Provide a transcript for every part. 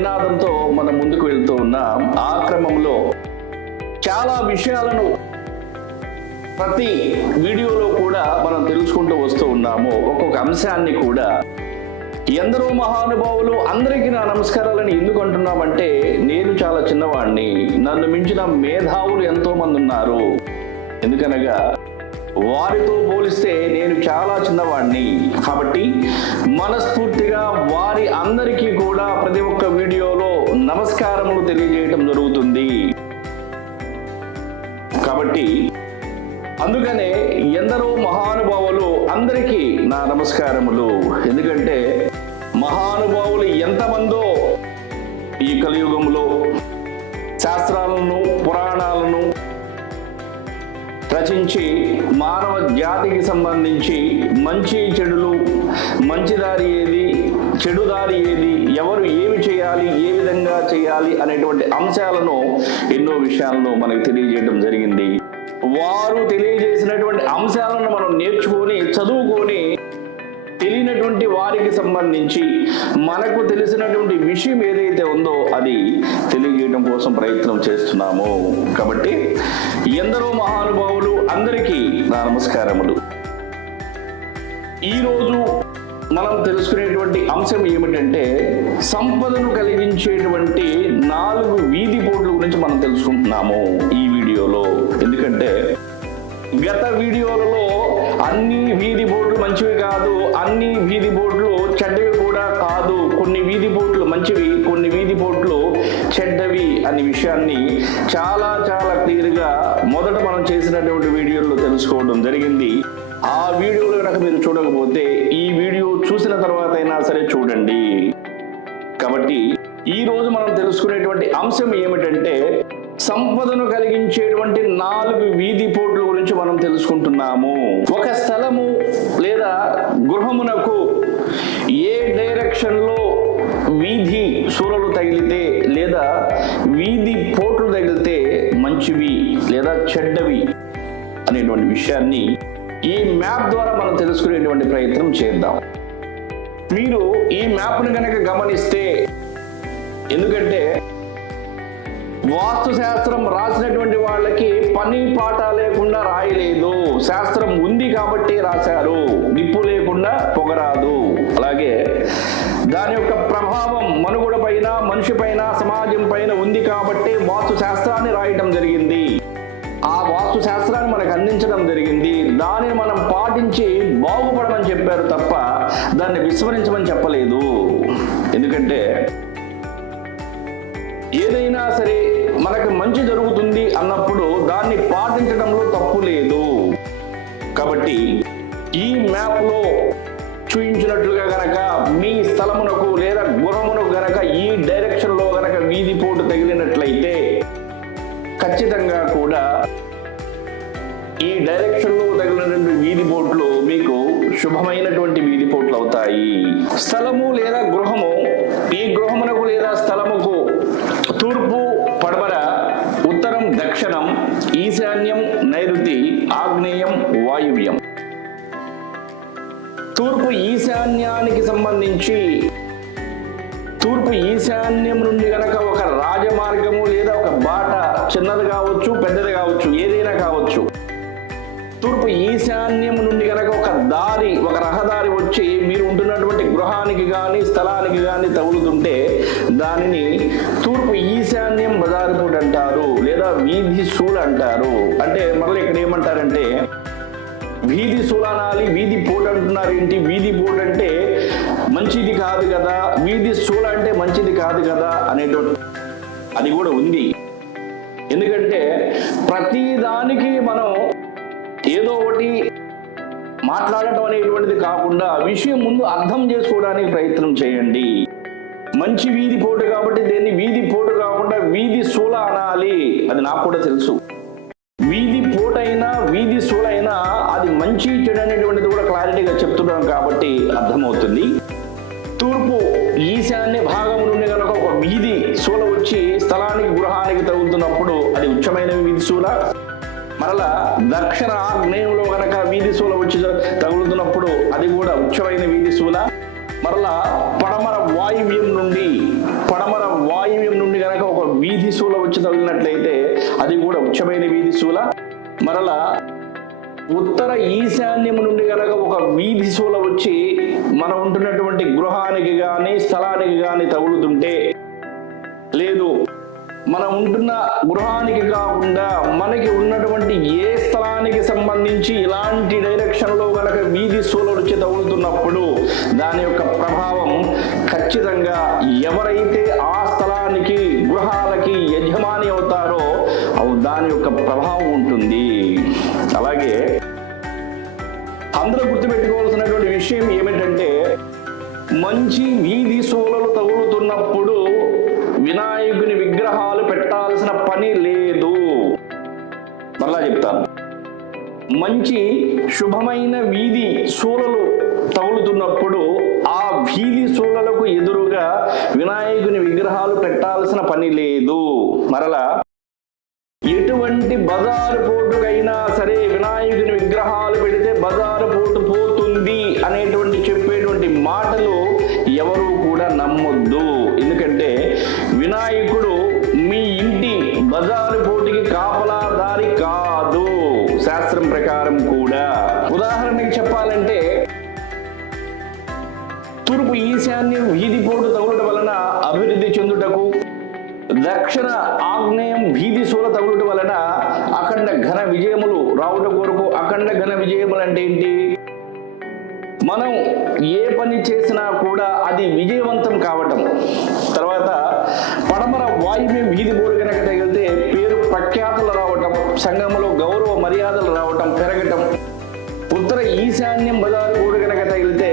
నినాదంతో మనం ముందుకు వెళ్తూ ఉన్నాం ఆ క్రమంలో చాలా విషయాలను ప్రతి వీడియోలో కూడా మనం తెలుసుకుంటూ వస్తూ ఉన్నాము. ఒక్కొక్క అంశాన్ని కూడా ఎందరో మహానుభావులు అందరికీ నా నమస్కారాలని ఎందుకు అంటున్నామంటే నేను చాలా చిన్నవాడిని నన్ను మించిన మేధావులు ఎంతో మంది ఉన్నారు. ఎందుకనగా వారితో పోలిస్తే నేను చాలా చిన్నవాడిని. కాబట్టి మనస్ఫూర్తిగా వారి అందరికీ కూడా ప్రతి ఒక్క వీడియోలో నమస్కారములు తెలియజేయటం జరుగుతుంది. కాబట్టి అందుకనే ఎందరో మహానుభావులు అందరికీ నా నమస్కారములు. ఎందుకంటే మహానుభావులు ఎంతమందో ఈ కలియుగంలో శాస్త్రాలను పురాణాలను రచించి మానవ జాతికి సంబంధించి మంచి చెడులు మంచి దారి ఏది చెడు దారి ఏది ఎవరు ఏమి చేయాలి ఏ విధంగా చేయాలి అనేటువంటి అంశాలను ఎన్నో విషయాలను మనకు తెలియజేయడం జరిగింది. వారు తెలియజేసినటువంటి అంశాలను మనం నేర్చుకొని చదువుకొని తెలియనటువంటి వారికి సంబంధించి మనకు తెలిసినటువంటి విషయం ఏదైతే ఉందో అది తెలియజేయడం కోసం ప్రయత్నం చేస్తున్నాము. కాబట్టి ఎందరో మహానుభావులు అందరికీ నా నమస్కారములు. ఈరోజు మనం తెలుసుకునేటువంటి అంశం ఏమిటంటే సంపదను కలిగించేటువంటి నాలుగు వీధి బోర్డుల గురించి మనం తెలుసుకుంటున్నాము ఈ వీడియోలో. ఎందుకంటే గత వీడియోలలో అన్ని వీధి మంచివి కాదు అన్ని వీధి బోర్డులు చెడ్డవి కూడా కాదు. కొన్ని వీధి బోర్డులు మంచివి కొన్ని వీధి బోర్డులు చెడ్డవి అనే విషయాన్ని చాలా చాలా క్లియర్గా మొదట మనం చేసినటువంటి వీడియోలో తెలుసుకోవడం జరిగింది. ఆ వీడియోలు కనుక మీరు చూడకపోతే ఈ వీడియో చూసిన తర్వాత అయినా సరే చూడండి. కాబట్టి ఈ రోజు మనం తెలుసుకునేటువంటి అంశం ఏమిటంటే సంపదను కలిగించేటువంటి నాలుగు వీధి పోట్ల గురించి మనం తెలుసుకుంటున్నాము. ఒక స్థలము లేదా గృహమునకు ఏ డైరెక్షన్లో వీధి సూరలు తగిలితే లేదా వీధి పోట్లు తగిలితే మంచివి లేదా చెడ్డవి అనేటువంటి విషయాన్ని ఈ మ్యాప్ ద్వారా మనం తెలుసుకునేటువంటి ప్రయత్నం చేద్దాం. మీరు ఈ మ్యాప్ను కనుక గమనిస్తే ఎందుకంటే వాస్తు శాస్త్రం రాసినటువంటి వాళ్ళకి పని పాట లేకుండా రాయలేదు. శాస్త్రం ఉంది కాబట్టి రాశారు. నిప్పు లేకుండా పొగరాదు. అలాగే దాని యొక్క ప్రభావం మనుగడ పైన మనిషి పైన సమాజం పైన ఉంది కాబట్టి వాస్తు శాస్త్రాన్ని రాయటం జరిగింది. ఆ వాస్తు శాస్త్రాన్ని మనకు అందించడం జరిగింది. దానిని మనం పాటించి బాగుపడమని చెప్పారు తప్ప దాన్ని విస్మరించమని చెప్పలేదు. ఎందుకంటే ఏదైనా సరే కాబట్టి ఈ మ్యాప్లో చూపించినట్లుగా గనక మీ స్థలమునకు లేదా గుణమునకు గనక ఈ డైరెక్షన్లో గనక వీధి పోటు తగిలినట్లయితే ఖచ్చితంగా కూడా ఈ డైరెక్షన్లో తగిలినటువంటి వీధి పోట్లు మీకు శుభమైనటువంటి వీధి పోట్లు అవుతాయి. స్థలము లేదా గృహము దక్షిణం ఈశాన్యం నైరుతి ఆగ్నేయం వాయువ్యం. తూర్పు ఈశాన్యానికి సంబంధించి తూర్పు ఈశాన్యం నుండి గనక ఒక రాజమార్గము లేదా ఒక బాట చిన్నది కావచ్చు పెద్దది కావచ్చు ఏదైనా కావచ్చు. తూర్పు ఈశాన్యం నుండి గనక ఒక దారి ఒక రహదారి వచ్చి మీరు ఉంటున్నటువంటి గృహానికి కానీ స్థలానికి కానీ తగులుతుంటే దానిని లేదా వీధి సూల్ అంటారు. అంటే మళ్ళీ ఇక్కడ ఏమంటారంటే వీధి సూలనాలి వీధి పోటు అంటున్నారు ఏంటి? వీధి పోటు అంటే మంచిది కాదు కదా వీధి సూల అంటే మంచిది కాదు కదా అనేటువంటి అది కూడా ఉంది. ఎందుకంటే ప్రతి దానికి మనం ఏదో ఒకటి మాట్లాడటం అనేటువంటిది కాకుండా విషయం ముందు అర్థం చేసుకోవడానికి ప్రయత్నం చేయండి. మంచి వీధి పోటు కాబట్టి దీన్ని వీధి పోటు కాకుండా వీధి సూల అనాలి. అది నాకు కూడా తెలుసు. వీధి పోటైనా వీధి సూలైనా అది మంచి చెడు అనేటువంటిది కూడా క్లారిటీగా చెప్తున్నాం కాబట్టి అర్థమవుతుంది. తూర్పు ఈశాన్య భాగం నుండి కనుక ఒక వీధి సూల వచ్చి స్థలానికి గృహానికి తగులుతున్నప్పుడు అది ఉచ్చమైన వీధి సూల. మరలా దక్షిణ ఆగ్నేయంలో కనుక వీధి శూల వచ్చి తగులుతున్నప్పుడు అది కూడా ఉచ్చమైన వీధి శూల మరలా పడమర వాయువ్యం నుండి పడమర వాయువ్యం నుండి గనక ఒక వీధి శూల వచ్చి తగిలినట్లయితే అది కూడా ఉచ్చమైన వీధి శూల మరలా ఉత్తర ఈశాన్యం నుండి గనక ఒక వీధి శూల వచ్చి మనం ఉంటున్నటువంటి గృహానికి కానీ స్థలానికి కానీ తగులుతుంటే లేదు మనం ఉంటున్న గృహానికి కాకుండా మనకి ఉన్నటువంటి ఏ స్థలానికి సంబంధించి ఇలాంటి డైరెక్షన్లో గనక వీధి సూలలు వచ్చి తగులుతున్నప్పుడు దాని యొక్క అందరూ గుర్తుపెట్టుకోవాల్సినటువంటి విషయం ఏమిటంటే మంచి వీధి సోలలు తగులుతున్నప్పుడు వినాయకుని విగ్రహాలు పెట్టాల్సిన పని లేదు. మరలా చెప్తాను. మంచి శుభమైన వీధి సూలలు తగులుతున్నప్పుడు ఆ వీధి సూలలకు ఎదురుగా వినాయకుని విగ్రహాలు పెట్టాల్సిన పని లేదు. మరలా ఎటువంటి బజారు తూర్పు వీధి పోటు తగులటం వలన అభివృద్ధి చెందుటకు దక్షిణ ఆగ్నేయం వీధి సూల తగులుట వలన అఖండ ఘన విజయములు రావుట కొరకు అఖండ ఘన విజయములు అంటే ఏంటి? మనం ఏ పని చేసినా కూడా అది విజయవంతం కావటం. తర్వాత పడమర వాయువ్యం వీధి బోరు కనుక తగిలితే పేరు ప్రఖ్యాతులు రావటం సంఘంలో గౌరవ మర్యాదలు రావటం పెరగటం. ఉత్తర ఈశాన్యం బజారు కూడా కనుక తగిలితే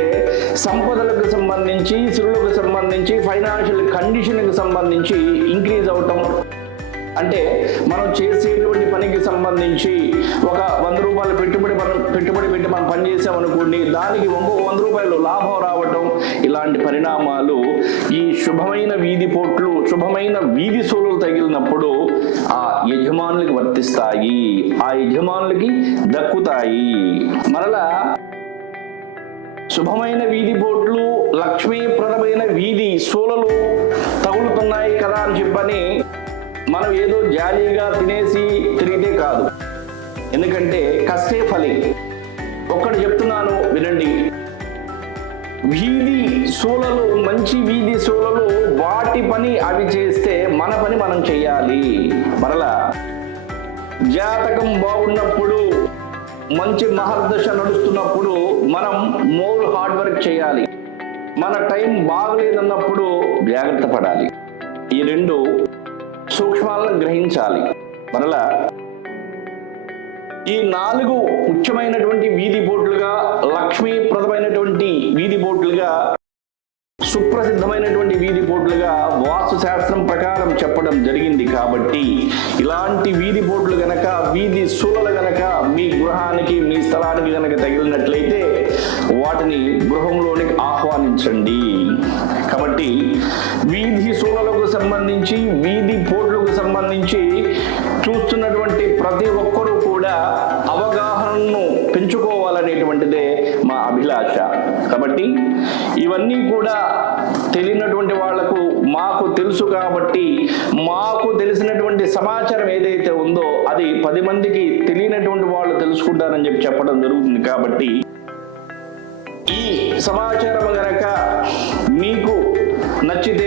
సంపదలకు సంబంధించి సిరులకు సంబంధించి ఫైనాన్షియల్ కండిషన్కి సంబంధించి ఇంక్రీజ్ అవటం. అంటే మనం చేసేటువంటి పనికి సంబంధించి ఒక వంద రూపాయలు పెట్టుబడి మనం పెట్టుబడి పెట్టి మనం పనిచేసామనుకోండి దానికి ఇంకొక వంద రూపాయలు లాభం రావటం. ఇలాంటి పరిణామాలు ఈ శుభమైన వీధి పోట్లు శుభమైన వీధి సోలులు తగిలినప్పుడు ఆ యజమానులకి వర్తిస్తాయి. ఆ యజమానులకి దక్కుతాయి. మరలా శుభమైన వీధి బోర్డులు లక్ష్మీప్రదమైన వీధి సూలలు తగులుతున్నాయి కదా అని చెప్పని మనం ఏదో జాలీగా తినేసి తిరిగితే కాదు. ఎందుకంటే కష్టే ఫలి. ఒక్కటి చెప్తున్నాను వినండి. వీధి సూలలు మంచి వీధి సూలలు వాటి పని అవి చేస్తే మన పని మనం చేయాలి మరలా జాతకం బాగున్నప్పుడు మంచి మహర్దశ నడుస్తున్నప్పుడు మనం మోర్ హార్డ్ వర్క్ చేయాలి. మన టైం బాగలేదన్నప్పుడు జాగ్రత్త పడాలి. ఈ రెండు సూక్ష్మాలను గ్రహించాలి. మరలా ఈ నాలుగు ముఖ్యమైనటువంటి వీధి బోర్డులుగా లక్ష్మీప్రదమైనటువంటి వీధి బోర్డులుగా సుప్రసిద్ధమైనటువంటి వీధి బోర్డులుగా వాస్తు శాస్త్రం ప్రకారం చెప్పడం జరిగింది కాబట్టి ఇలాంటి వీధి బోర్డులు గనక వీధి సూలలు గనక మీ గృహాన్ని మీ కనుక గనక తగిలినట్లయితే వాటిని గృహంలోనికి ఆహ్వానించండి. కాబట్టి వీధి సూలలకు సంబంధించి వీధి అనేటువంటిదే మా అభిలాష. కాబట్టి ఇవన్నీ కూడా తెలియనటువంటి వాళ్ళకు మాకు తెలుసు కాబట్టి మాకు తెలిసినటువంటి సమాచారం ఏదైతే ఉందో అది పది మందికి తెలియనటువంటి వాళ్ళు తెలుసుకుంటారని చెప్పి చెప్పడం జరుగుతుంది కాబట్టి ఈ సమాచారం గనక మీకు నచ్చితే